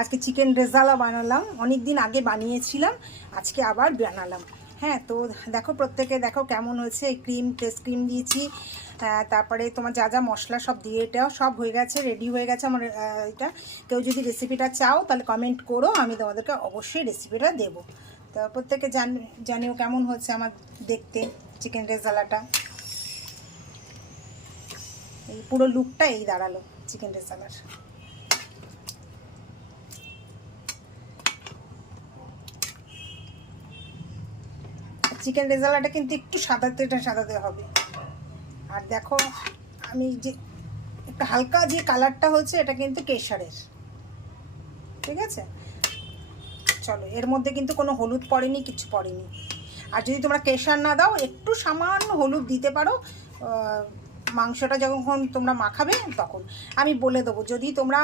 আজকে চিকেন রেজালা বানালাম, অনেক দিন আগে বানিয়েছিলাম, আজকে আবার বানালাম। হ্যাঁ, তো দেখো প্রত্যেকে দেখো কেমন হয়েছে। ক্রিম, টেস্ট ক্রিম দিয়েছি, তারপরে তোমার যা যা মশলা সব দিয়ে এটাও সব হয়ে গেছে, রেডি হয়ে গেছে আমার এটা। কেউ যদি রেসিপিটা চাও তাহলে কমেন্ট করো, আমি তোমাদেরকে অবশ্যই রেসিপিটা দেবো। তো প্রত্যেকে জানিও কেমন হচ্ছে আমার দেখতে চিকেন রেজালাটা। এই পুরো লুকটা এই দাঁড়ালো চিকেন রেজালার। চিকেন রেজালাটা কিন্তু একটু সাদাতে হবে। আর দেখো আমি যে একটা হালকা যে কালারটা হচ্ছে এটা কিন্তু কেশরের, ঠিক আছে। চলো, এর মধ্যে কিন্তু কোনো হলুদ পড়েনি, কিছু পড়েনি। আর যদি তোমরা কেশর না দাও একটু সামান্য হলুদ দিতে পারো মাংসটা যখন তোমরা মাখাবে তখন। আমি বলে দেবো, যদি তোমরা